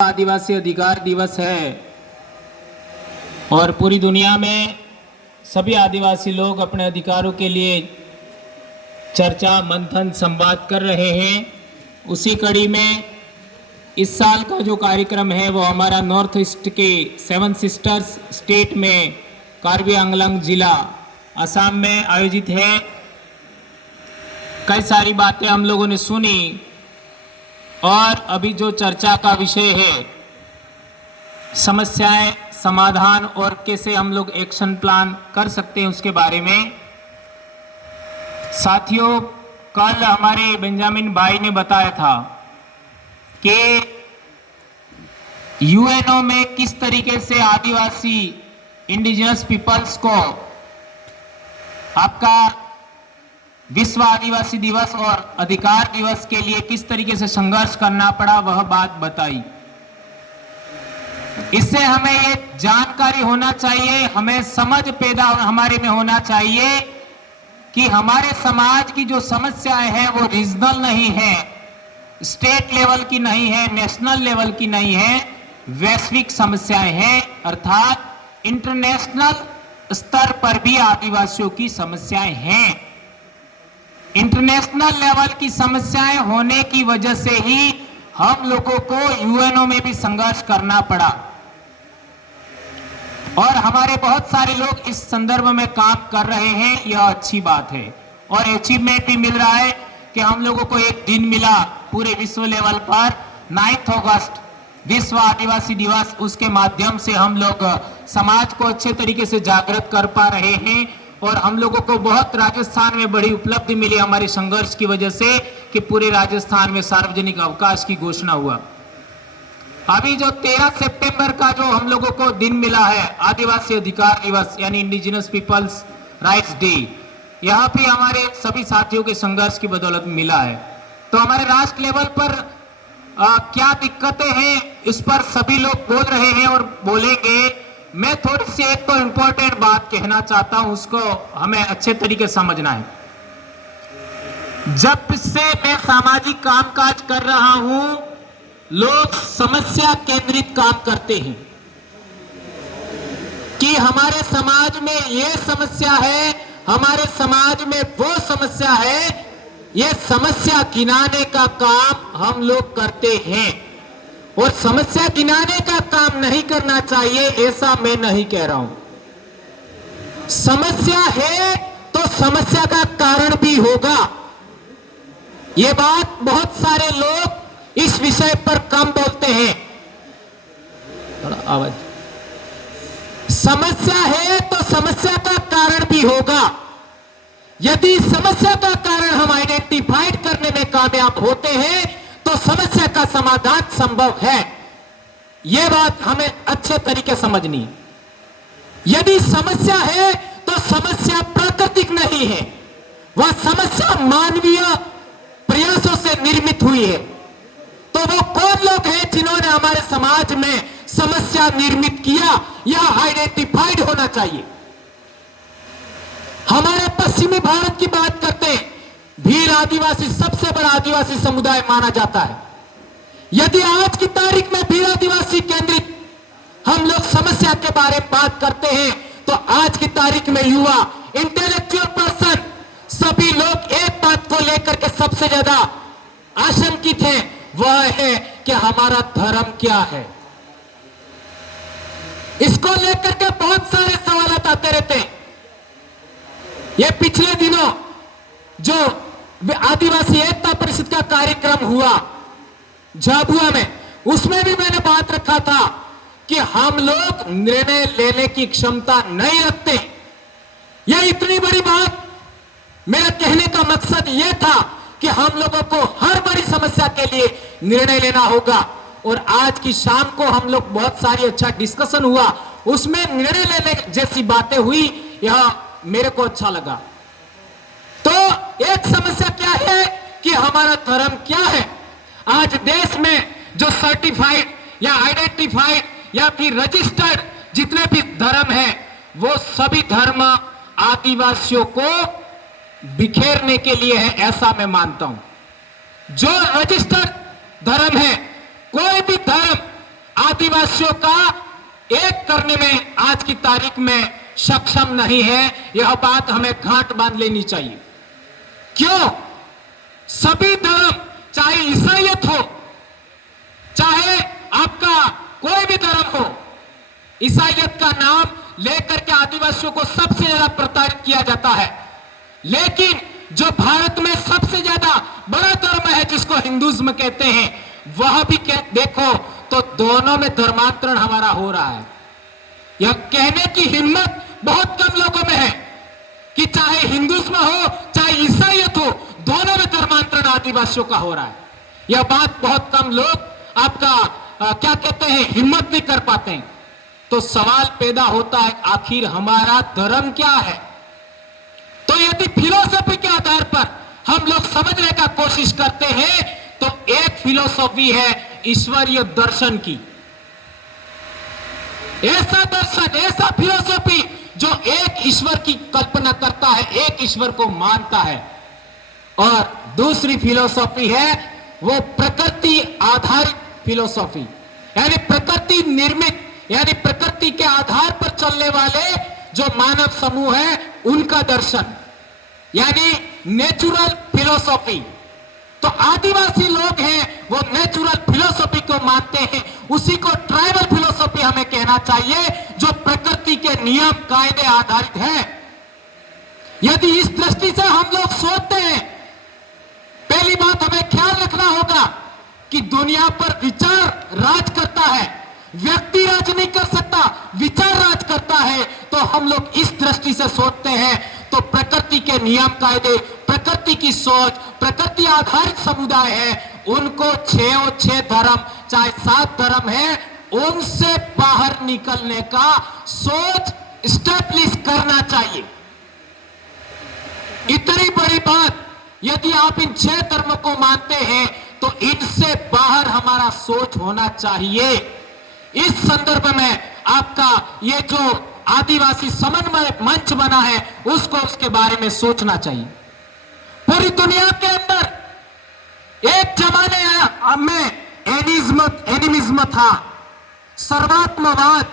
आदिवासी अधिकार दिवस है और पूरी दुनिया में सभी आदिवासी लोग अपने अधिकारों के लिए चर्चा मंथन संवाद कर रहे हैं। उसी कड़ी में इस साल का जो कार्यक्रम है वो हमारा नॉर्थ ईस्ट के 7 सिस्टर्स स्टेट में कार्बी आंगलंग जिला असम में आयोजित है। कई सारी बातें हम लोगों ने सुनी और अभी जो चर्चा का विषय है समस्याएं समाधान और कैसे हम लोग एक्शन प्लान कर सकते हैं उसके बारे में। साथियों, कल हमारे बेंजामिन भाई ने बताया था कि यूएनओ में किस तरीके से आदिवासी इंडिजिनस पीपल्स को आपका विश्व आदिवासी दिवस और अधिकार दिवस के लिए किस तरीके से संघर्ष करना पड़ा, वह बात बताई। इससे हमें ये जानकारी होना चाहिए, हमें समझ पैदा हमारे में होना चाहिए कि हमारे समाज की जो समस्याएं हैं वो रीजनल नहीं है, स्टेट लेवल की नहीं है, नेशनल लेवल की नहीं है, वैश्विक समस्याएं हैं। अर्थात इंटरनेशनल स्तर पर भी आदिवासियों की समस्याएं हैं। इंटरनेशनल लेवल की समस्याएं होने की वजह से ही हम लोगों को यूएनओ में भी संघर्ष करना पड़ा और हमारे बहुत सारे लोग इस संदर्भ में काम कर रहे हैं। यह अच्छी बात है और अचीवमेंट भी मिल रहा है कि हम लोगों को एक दिन मिला पूरे विश्व लेवल पर 9 अगस्त विश्व आदिवासी दिवस। उसके माध्यम से हम लोग समाज को अच्छे तरीके से जागृत कर पा रहे हैं और हम लोगों को बहुत राजस्थान में बड़ी उपलब्धि मिली हमारे संघर्ष की वजह से कि पूरे राजस्थान में सार्वजनिक अवकाश की घोषणा हुआ। अभी जो 13 सितंबर का जो हम लोगों को दिन मिला है आदिवासी अधिकार दिवस यानी इंडिजिनस पीपल्स राइट्स डे, यहाँ भी हमारे सभी साथियों के संघर्ष की बदौलत मिला है। तो हमारे राष्ट्र लेवल पर क्या दिक्कतें हैं इस पर सभी लोग बोल रहे हैं और बोलेंगे। मैं थोड़ी सी एक तो इंपॉर्टेंट बात कहना चाहता हूं, उसको हमें अच्छे तरीके से समझना है। जब से मैं सामाजिक कामकाज कर रहा हूं, लोग समस्या केंद्रित काम करते हैं कि हमारे समाज में ये समस्या है, हमारे समाज में वो समस्या है। ये समस्या गिनाने का काम हम लोग करते हैं और समस्या गिनाने का काम नहीं करना चाहिए, ऐसा मैं नहीं कह रहा हूं। समस्या है तो समस्या का कारण भी होगा। ये बात बहुत सारे लोग इस विषय पर कम बोलते हैं। थोड़ा आवाज। समस्या है तो समस्या का कारण भी होगा। यदि समस्या का कारण हम आइडेंटिफाइड करने में कामयाब होते हैं तो समस्या का समाधान संभव है। यह बात हमें अच्छे तरीके समझनी है। यदि समस्या है तो समस्या प्राकृतिक नहीं है, वह समस्या मानवीय प्रयासों से निर्मित हुई है। तो वो कौन लोग हैं जिन्होंने हमारे समाज में समस्या निर्मित किया, यह आइडेंटिफाइड होना चाहिए। हमारे पश्चिमी भारत की बात करते हैं, भील आदिवासी सबसे बड़ा आदिवासी समुदाय माना जाता है। यदि आज की तारीख में भील आदिवासी केंद्रित हम लोग समस्या के बारे में बात करते हैं तो आज की तारीख में युवा इंटेलेक्चुअल पर्सन सभी लोग एक बात को लेकर के सबसे ज्यादा आशंकित हैं, वह है कि हमारा धर्म क्या है। इसको लेकर के बहुत सारे सवाल आते रहते हैं। ये पिछले दिनों जो आदिवासी एकता परिषद का कार्यक्रम हुआ झाबुआ में, उसमें भी मैंने बात रखा था कि हम लोग निर्णय लेने की क्षमता नहीं रखते। यह इतनी बड़ी बात, मेरा कहने का मकसद यह था कि हम लोगों को हर बड़ी समस्या के लिए निर्णय लेना होगा। और आज की शाम को हम लोग बहुत सारी अच्छा डिस्कशन हुआ, उसमें निर्णय लेने जैसी बातें हुई, यह मेरे को अच्छा लगा। तो एक समस्या क्या है कि हमारा धर्म क्या है। आज देश में जो सर्टिफाइड या आइडेंटिफाइड या फिर रजिस्टर्ड जितने भी धर्म है, वो सभी धर्म आदिवासियों को बिखेरने के लिए है, ऐसा मैं मानता हूं। जो रजिस्टर्ड धर्म है, कोई भी धर्म आदिवासियों का एक करने में आज की तारीख में सक्षम नहीं है। यह बात हमें गांठ बांध लेनी चाहिए। क्यों? सभी धर्म, चाहे ईसाईयत हो, चाहे आपका कोई भी धर्म हो, ईसाईयत का नाम लेकर के आदिवासियों को सबसे ज्यादा प्रताड़ित किया जाता है। लेकिन जो भारत में सबसे ज्यादा बड़ा धर्म है, जिसको हिंदुइज्म कहते हैं, वह भी देखो तो दोनों में धर्मांतरण हमारा हो रहा है। यह कहने की हिम्मत बहुत कम लोगों में है कि चाहे हिंदुइज्म हो चाहे ईसाईयत हो, दोनों में धर्मांतरण आदिवासियों का हो रहा है। यह बात बहुत कम लोग आपका क्या कहते हैं, हिम्मत नहीं कर पाते हैं। तो सवाल पैदा होता है, आखिर हमारा धर्म क्या है? तो यदि फिलोसफी के आधार पर हम लोग समझने का कोशिश करते हैं, तो एक फिलोसफी है ईश्वरीय दर्शन की। ऐसा दर्शन, ऐसा फिलोसफी जो एक ईश्वर की कल्पना करता है, एक ईश्वर को मानता है। और दूसरी फिलोसफी है वो प्रकृति आधारित फिलोसफी, यानी प्रकृति निर्मित, यानी प्रकृति के आधार पर चलने वाले जो मानव समूह है, उनका दर्शन, यानी नेचुरल फिलोसफी। तो आदिवासी लोग हैं वो नेचुरल फिलोसफी को मानते हैं, उसी को ट्राइबल फिलोसफी हमें कहना चाहिए, जो प्रकृति के नियम कायदे आधारित है। यदि इस दृष्टि से हम लोग सोचते हैं, पहली बात हमें ख्याल रखना होगा कि दुनिया पर विचार राज करता है, व्यक्ति राज नहीं कर सकता, विचार राज करता है। तो हम लोग इस दृष्टि से सोचते हैं, तो प्रकृति के नियम कायदे, प्रकृति की सोच, प्रकृति आधारित समुदाय है, उनको 6 धर्म चाहे 7 धर्म है, उनसे बाहर निकलने का सोच स्टैब्लिश करना चाहिए। इतनी बड़ी बात, यदि आप इन 6 धर्मों को मानते हैं, तो इनसे बाहर हमारा सोच होना चाहिए। इस संदर्भ में आपका ये जो आदिवासी समन्वय मंच बना है, उसको उसके बारे में सोचना चाहिए। पूरी दुनिया के अंदर एक जमाने में एनिमिज्म था, सर्वात्मवाद,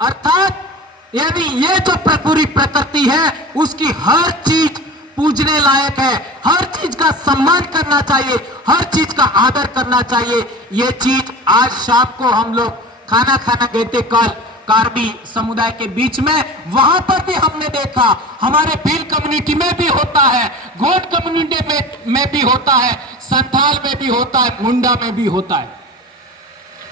अर्थात यानी ये जो पूरी प्रकृति है, उसकी हर चीज पूजने लायक है, हर चीज का सम्मान करना चाहिए, हर चीज का आदर करना चाहिए। ये चीज आज शाम को हम लोग खाना गए थे कल कार्बी समुदाय के बीच में, वहां पर भी हमने देखा, हमारे भील कम्युनिटी में भी होता है, गोंड कम्युनिटी में भी होता है, संथाल में भी होता है, मुंडा में भी होता है,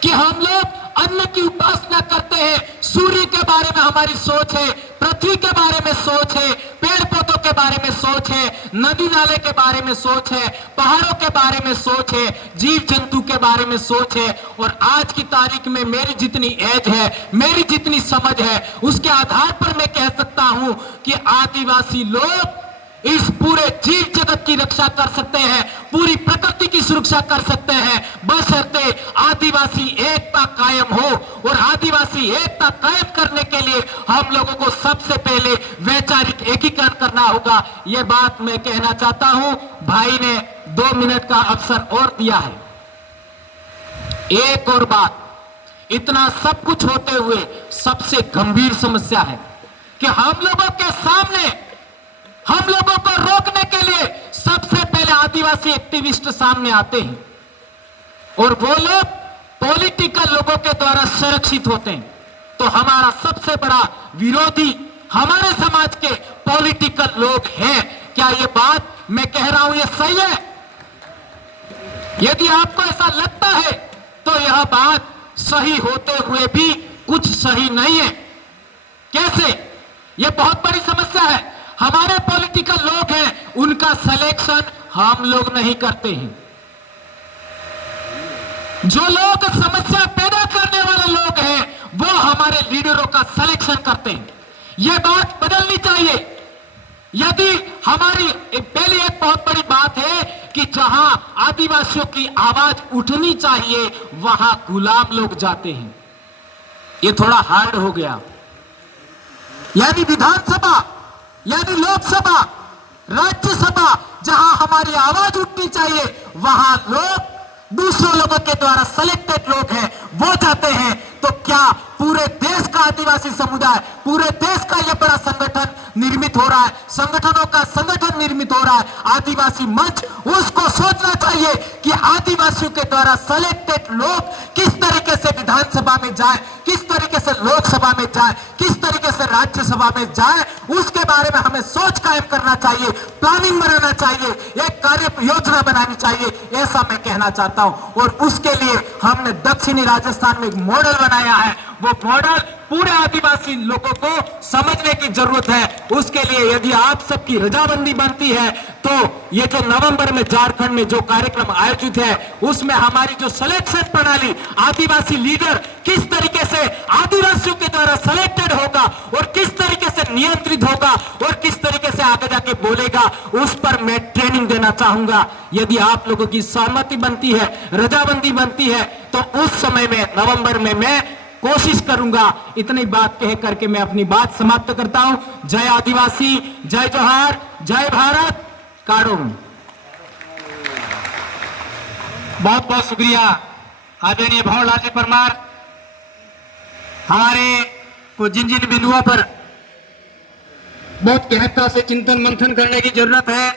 कि हम लोग अन्न की उपासना करते हैं। सूर्य के बारे में हमारी सोच है, पृथ्वी के बारे में सोच है, पेड़ पौधों के बारे में सोच है, नदी नाले के बारे में सोच है, पहाड़ों के बारे में सोच है, जीव जंतु के बारे में सोच है। और आज की तारीख में मेरी जितनी एज है, मेरी जितनी समझ है, उसके आधार पर मैं कह सकता हूं कि आदिवासी लोग इस पूरे जीव जगत की रक्षा कर सकते हैं, पूरी प्रकृति की सुरक्षा कर सकते हैं, बशर्ते आदिवासी एकता कायम हो। और आदिवासी एकता कायम करने के लिए हम लोगों को सबसे पहले वैचारिक एकीकरण करना होगा। यह बात मैं कहना चाहता हूं। भाई ने 2 मिनट का अवसर और दिया है। एक और बात, इतना सब कुछ होते हुए सबसे गंभीर समस्या है कि हम लोगों के सामने, हम लोगों को रोकने के लिए सबसे पहले आदिवासी एक्टिविस्ट सामने आते हैं, और वो लोग पॉलिटिकल लोगों के द्वारा संरक्षित होते हैं। तो हमारा सबसे बड़ा विरोधी हमारे समाज के पॉलिटिकल लोग हैं। क्या ये बात मैं कह रहा हूं ये सही है? यदि आपको ऐसा लगता है तो यह बात सही होते हुए भी कुछ सही नहीं है। कैसे? यह बहुत बड़ी समस्या है। हमारे पॉलिटिकल लोग हैं, उनका सिलेक्शन हम लोग नहीं करते हैं। जो लोग समस्या पैदा करने वाले लोग हैं, वो हमारे लीडरों का सिलेक्शन करते हैं। यह बात बदलनी चाहिए। यदि हमारी पहली एक बहुत बड़ी बात है कि जहां आदिवासियों की आवाज उठनी चाहिए, वहां गुलाम लोग जाते हैं। ये थोड़ा हार्ड हो गया। यानी विधानसभा, यानी लोकसभा, राज्यसभा, जहां हमारी आवाज उठनी चाहिए, वहां लोग दूसरों लोगों के द्वारा सिलेक्टेड लोग हैं वो जाते हैं, तो क्या पूरे देश का आदिवासी समुदाय, पूरे देश का यह बड़ा संगठन निर्मित हो रहा है, संगठनों का संगठन निर्मित हो रहा है, आदिवासी मंच, उसको सोचना चाहिए कि आदिवासियों के द्वारा सिलेक्टेड लोग किस तरीके से विधानसभा में जाए, किस तरीके से लोकसभा में जाए, किस तरीके से राज्यसभा में जाए, उसके बारे में हमें सोच कायम करना चाहिए, प्लानिंग बनाना चाहिए, एक कार्य योजना बनानी चाहिए, ऐसा मैं कहना चाहता हूं। और उसके लिए हमने दक्षिणी राजस्थान में एक मॉडल बनाया है, वो मॉडल पूरे आदिवासी लोगों को समझने की जरूरत है। उसके लिए यदि आप सबकी रजामंदी बनती है तो ये जो नवंबर में झारखंड में जो कार्यक्रम आयोजित है उसमें हमारी जो सिलेक्शन प्रणाली, आदिवासी लीडर किस तरीके से आदिवासियों के द्वारा सिलेक्टेड होगा और किस तरीके से नियंत्रित होगा और किस तरीके से आगे जाके बोलेगा, उस पर मैं ट्रेनिंग देना चाहूंगा। यदि आप लोगों की सहमति बनती है, रजाबंदी बनती है, तो उस समय में नवंबर में मैं कोशिश करूंगा। इतनी बात कह करके मैं अपनी बात समाप्त करता हूं। जय आदिवासी, जय जोहार, जय भारत, काड़ो। बहुत बहुत शुक्रिया आदरणीय भंवरलाल जी परमार। हमारे को जिन जिन बिंदुओं पर बहुत गहनता से चिंतन मंथन करने की जरूरत है